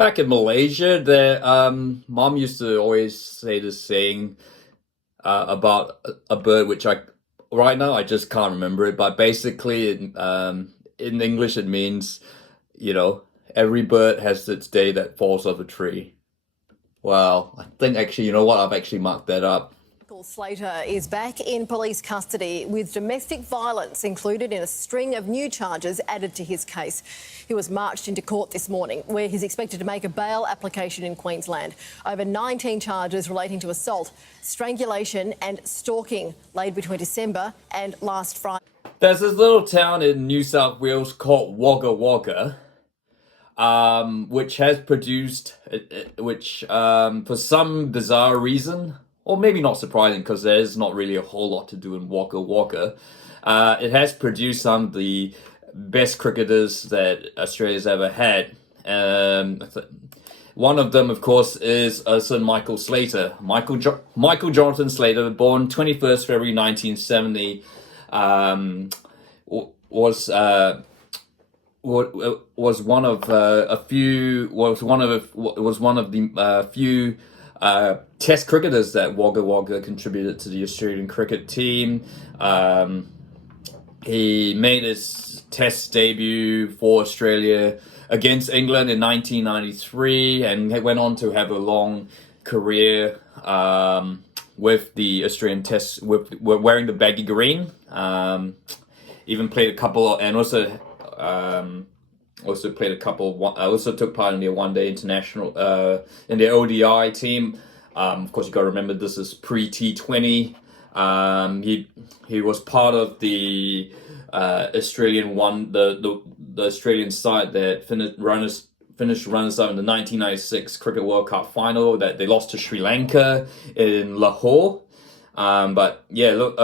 Back in Malaysia, their mom used to always say this saying about a bird, which I right now I just can't remember it, but basically in English it means, you know, every bird has its day that falls off a tree. Well, I think actually, you know what? I've actually marked that up. Michael Slater is back in police custody with domestic violence included in a string of new charges added to his case. He was marched into court this morning, where he's expected to make a bail application in Queensland. Over 19 charges relating to assault, strangulation and stalking laid between December and last Friday. There's this little town in New South Wales called Wagga Wagga, which has produced, which for some bizarre reason, or maybe not surprising because there's not really a whole lot to do in Wagga Wagga, it has produced some of the best cricketers that Australia's ever had. One of them, of course, is Sir Michael Slater. Michael Jonathan Slater, born 21st February 1970, was one of the few Test cricketers that Wagga Wagga contributed to the Australian cricket team. He made his Test debut for Australia against England in 1993, and he went on to have a long career with the Australian Test, with wearing the baggy green. Even played a couple, and also played a couple. Also took part in the one-day international in the ODI team. Of course, you got to remember this is pre-T20. He was part of the Australian the Australian side that finished runners-up in the 1996 Cricket World Cup final that they lost to Sri Lanka in Lahore. But yeah, look,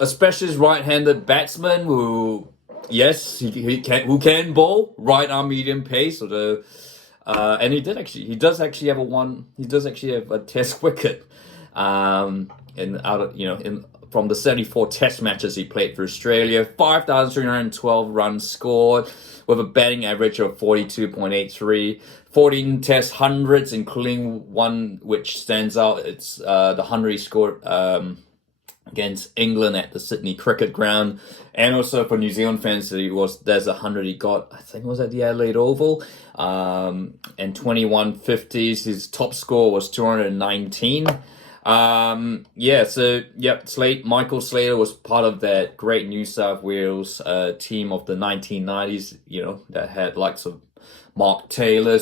a specialist right-handed batsman who, yes, he can bowl right arm medium pace, although and he does actually have a Test wicket from the 74 Test matches he played for Australia. 5,312 runs scored with a batting average of 42.83. 14 Test hundreds, including one which stands out. It's the 100 he scored against England at the Sydney Cricket Ground, and also for New Zealand fans, there's 100 he got, I think it was at the Adelaide Oval, and 21 50s. His top score was 219. Michael Slater was part of that great New South Wales team of the 1990s, that had likes of Mark Taylor,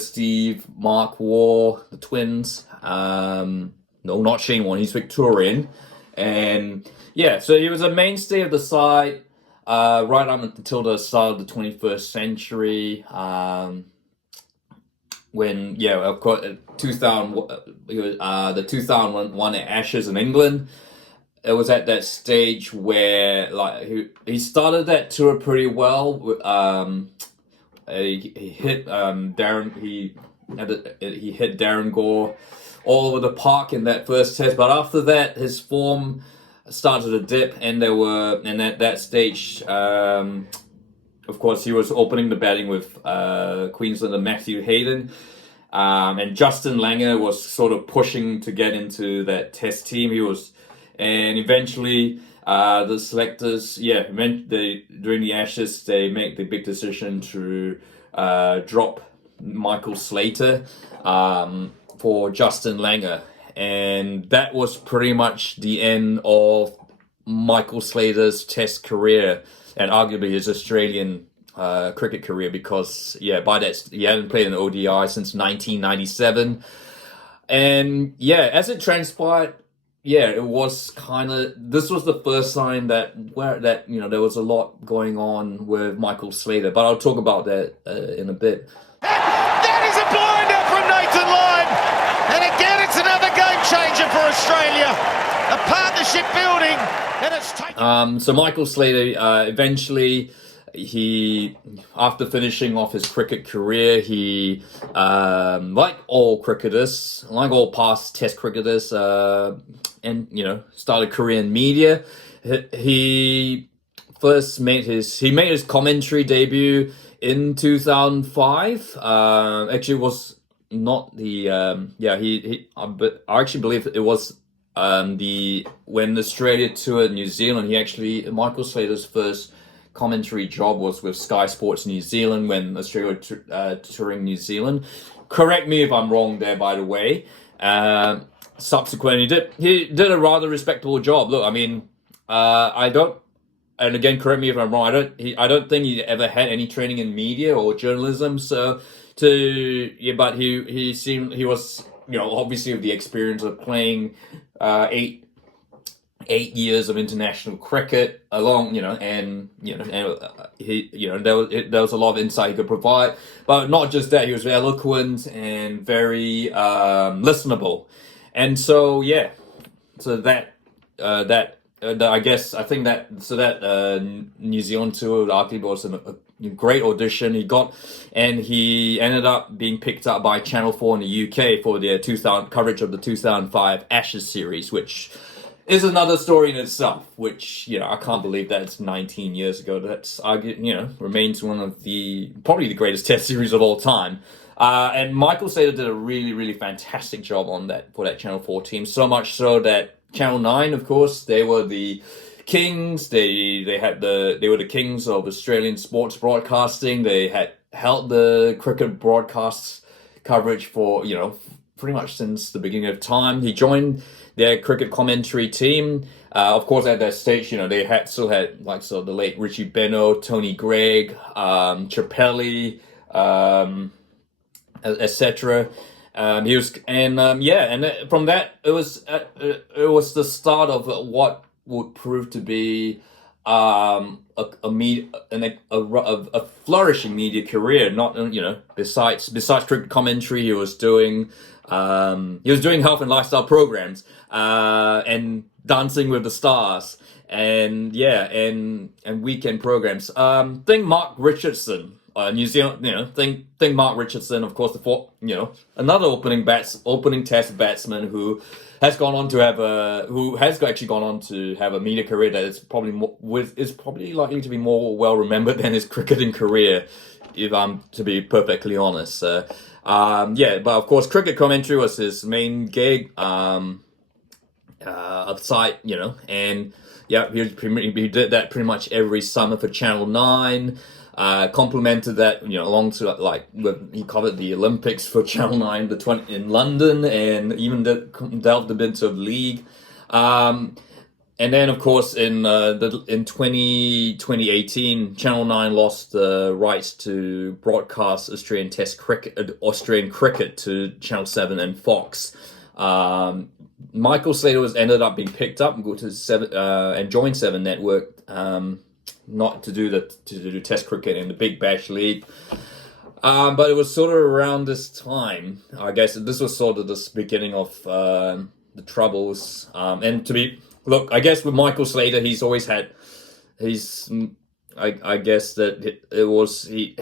Mark Waugh, the twins. No, not Shane Warne, he's Victorian. And yeah, so he was a mainstay of the side right up until the start of the 21st century. When, of course, 2000, the 2001 Ashes in England, it was at that stage where he started that tour pretty well. He hit Darren Gore all over the park in that first Test, but after that his form started to dip, and at that stage, of course, he was opening the batting with Queenslander Matthew Hayden, and Justin Langer was sort of pushing to get into that Test team. And eventually the selectors, during the Ashes, they make the big decision to drop Michael Slater for Justin Langer, and that was pretty much the end of Michael Slater's Test career, and arguably his Australian cricket career, because by that he hadn't played an ODI since 1997, and as it transpired, it was this was the first sign that there was a lot going on with Michael Slater, but I'll talk about that in a bit. That is a blinder from Nathan Lyon, and again it's another game changer for Australia. A partnership building, and it's taken. So Michael Slater, eventually, after finishing off his cricket career, he, like all past Test cricketers, started a career in media. He first made his commentary debut in 2005. Actually, was not the but I actually believe it was when Australia toured New Zealand. Michael Slater's first commentary job was with Sky Sports New Zealand when Australia were touring New Zealand. Correct me if I'm wrong there, by the way. Subsequently, he did a rather respectable job. Look, I mean, I don't. And again, correct me if I'm wrong. I don't think he ever had any training in media or journalism. So, but he was, obviously with the experience of playing 8 years of international cricket along, and there was a lot of insight he could provide. But not just that, he was eloquent and very listenable. And so New Zealand tour arguably was a great audition. He ended up being picked up by Channel 4 in the UK for their coverage of the 2005 Ashes series, which is another story in itself, which, I can't believe that it's 19 years ago. That's, remains one of probably the greatest test series of all time. And Michael Slater did a really, really fantastic job for that Channel 4 team. So much so that Channel 9, of course, they were the kings. They were the kings of Australian sports broadcasting. They had held the cricket broadcast coverage for, pretty much since the beginning of time. He joined their cricket commentary team. Of course, at that stage, they still had the late Richie Beno, Tony Gregg, Chappelli, etc. From that, it was the start of what would prove to be a flourishing media career. Not besides cricket commentary, he was doing health and lifestyle programs and Dancing with the Stars and weekend programs. Think Mark Richardson. New Zealand, think Mark Richardson, of course, another opening test batsman who has actually gone on to have a media career that is probably likely to be more well remembered than his cricketing career, if I'm to be perfectly honest. But of course, cricket commentary was his main gig. Upside, and he did that pretty much every summer for Channel 9. Complemented that, along to he covered the Olympics for Channel 9, in London, and even delved a bit of league. And then, of course, in 2018, Channel 9 lost the rights to broadcast Australian cricket to Channel 7 and Fox. Michael Slater ended up being picked up and go to and join 7 Network. Not to do Test cricket in the Big Bash League, but it was sort of around this time. I guess this was sort of the beginning of the troubles. I guess with Michael Slater, he's always had. I guess that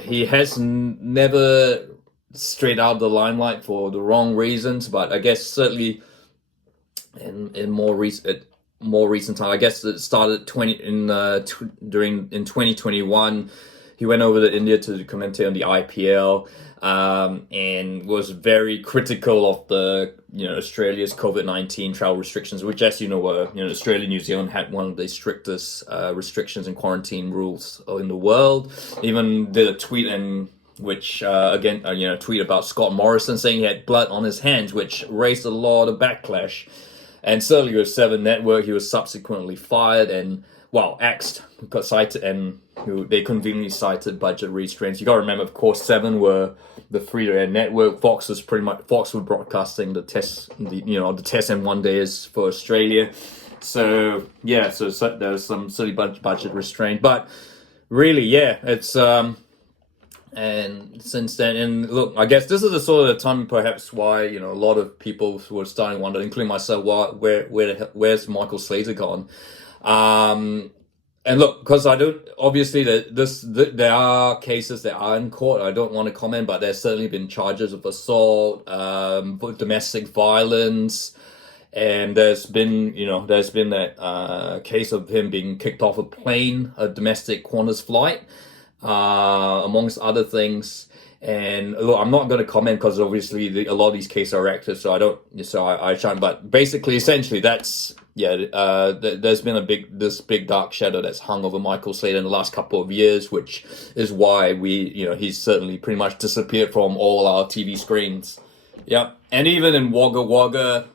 he has never strayed out of the limelight for the wrong reasons, but I guess certainly in more recent time, I guess it started in 2021. He went over to India to commentate on the IPL, and was very critical of the Australia's COVID-19 travel restrictions, which, as were Australia and New Zealand had one of the strictest restrictions and quarantine rules in the world. Even did a tweet tweet about Scott Morrison saying he had blood on his hands, which raised a lot of backlash. And certainly with 7 Network, he was subsequently fired and, axed, got cited, and they conveniently cited budget restraints. You got to remember, of course, 7 were the free-to-air network. Fox was broadcasting the Test, the Test and One Days for Australia. So there was some silly budget restraint, but really, it's and since then, and look, I guess this is the sort of time perhaps why a lot of people were starting to wonder, including myself, where's Michael Slater gone? And look, because I don't obviously there are cases that are in court. I don't want to comment, but there's certainly been charges of assault, domestic violence, and there's been that case of him being kicked off a plane, a domestic Qantas flight. Amongst other things. And look, I'm not going to comment because obviously a lot of these cases are active, so I shan't. But basically, essentially, that's there's been this big dark shadow that's hung over Michael Slater in the last couple of years, which is why he's certainly pretty much disappeared from all our TV screens. Yeah, and even in Wagga Wagga,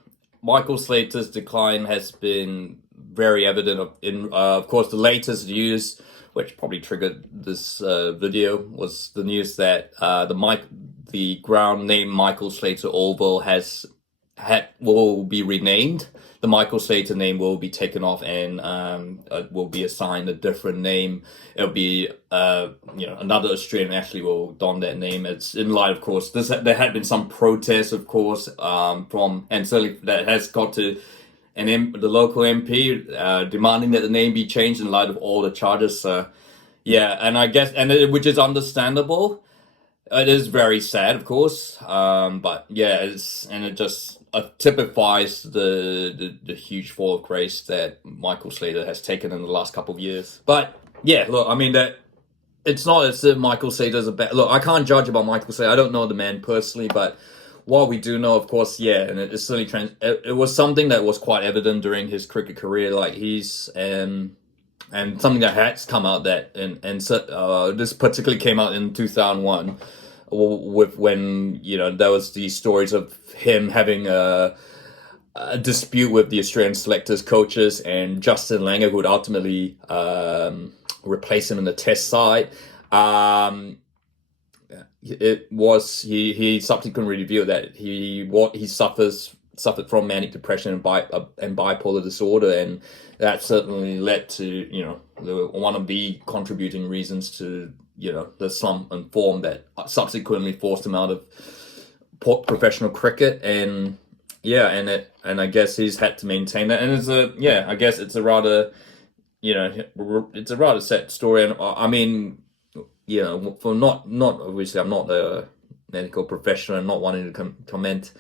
Michael Slater's decline has been very evident. Of course, the latest news, which probably triggered this video, was the news that the ground name Michael Slater Oval will be renamed. The Michael Slater name will be taken off and will be assigned a different name. It'll be another Australian actually will don that name. It's in light, of course. There had been some protests, of course, and certainly that has got to the local MP demanding that the name be changed in light of all the charges. And I guess which is understandable. It is very sad, of course. But yeah, it just typifies the huge fall of grace that Michael Slater has taken in the last couple of years. But yeah, look, I mean that it's not as if Michael Slater's a bad. Look, I can't judge about Michael Slater. I don't know the man personally, but what we do know, of course, and it's certainly it was something that was quite evident during his cricket career. Like and something that has come out that this particularly came out in 2001 when there was these stories of him having a dispute with the Australian selectors coaches and Justin Langer, who would ultimately replace him in the Test side. He subsequently revealed that he suffered from manic depression and bipolar disorder, and that certainly led to one of the contributing reasons to the slump and form that subsequently forced him out of professional cricket. And I guess he's had to maintain that, and I guess it's a rather sad story. And I mean, for not obviously, I'm not a medical professional and not wanting to comment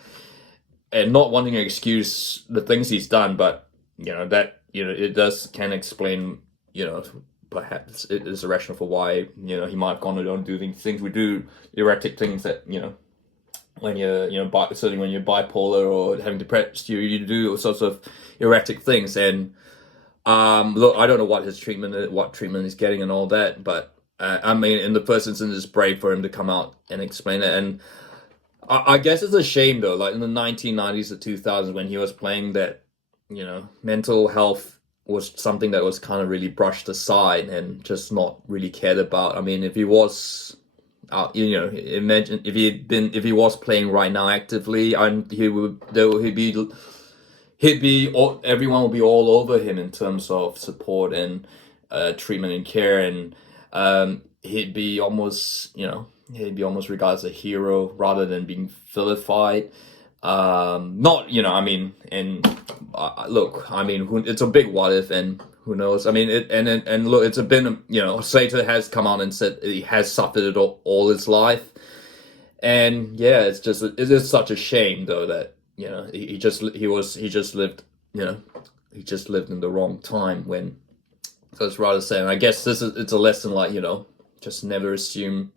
and not wanting to excuse the things he's done, but it can explain, perhaps it is a rationale for why he might have gone on doing things we do, erratic things that when you're certainly when you're bipolar or having depression, you do all sorts of erratic things. And look, I don't know what treatment he's getting and all that, but I mean, in the first instance, it's brave for him to come out and explain it. And I guess it's a shame though, like in the 1990s to 2000s when he was playing, that mental health was something that was kind of really brushed aside and just not really cared about. I mean, if he was imagine if he was playing right now actively, and everyone will be all over him in terms of support and treatment and care, and he'd be almost regarded as a hero rather than being vilified. Look, I mean, it's a big what if, and who knows? I mean, look, it's been, Slater has come out and said he has suffered it all his life, and it is such a shame though that he just lived in the wrong time when. So it's rather sad. And I guess it's a lesson, like just never assume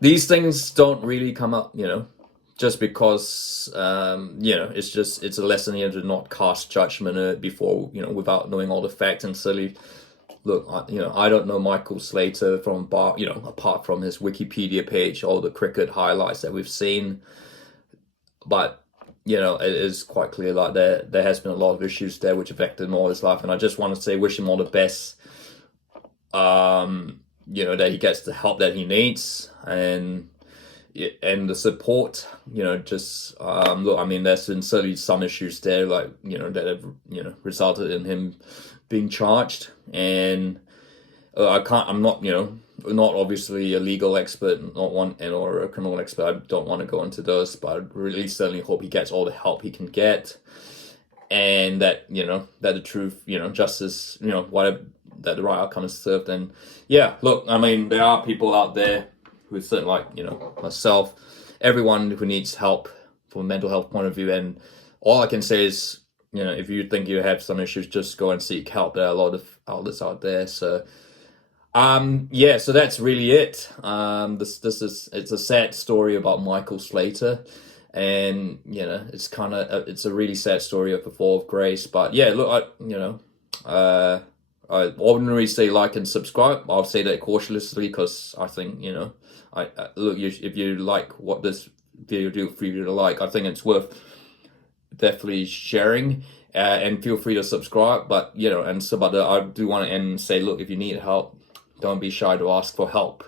these things don't really come up just because it's a lesson to not cast judgment before without knowing all the facts. And certainly, look, I don't know Michael Slater from apart from his Wikipedia page, all the cricket highlights that we've seen, but it is quite clear like there has been a lot of issues there which affected him all his life. And I just want to say, wish him all the best, that he gets the help that he needs and the support, look, I mean, there's been certainly some issues there, like, that have, resulted in him being charged. And I'm not, not obviously a legal expert, or a criminal expert. I don't want to go into those, but I really certainly hope he gets all the help he can get, and that that the truth, justice, whatever, that the right outcome is served. And look, I mean, there are people out there who certainly, like myself, everyone who needs help from a mental health point of view. And all I can say is, if you think you have some issues, just go and seek help. There are a lot of outlets out there. So Yeah, so that's really it. It's a sad story about Michael Slater, and it's a really sad story of the fall of grace. But yeah, look, I ordinarily say like and subscribe. I'll say that cautiously because I think look, if you like what this video do for you to like, I think it's worth definitely sharing. And feel free to subscribe. But I do want to end and say, look, if you need help, don't be shy to ask for help.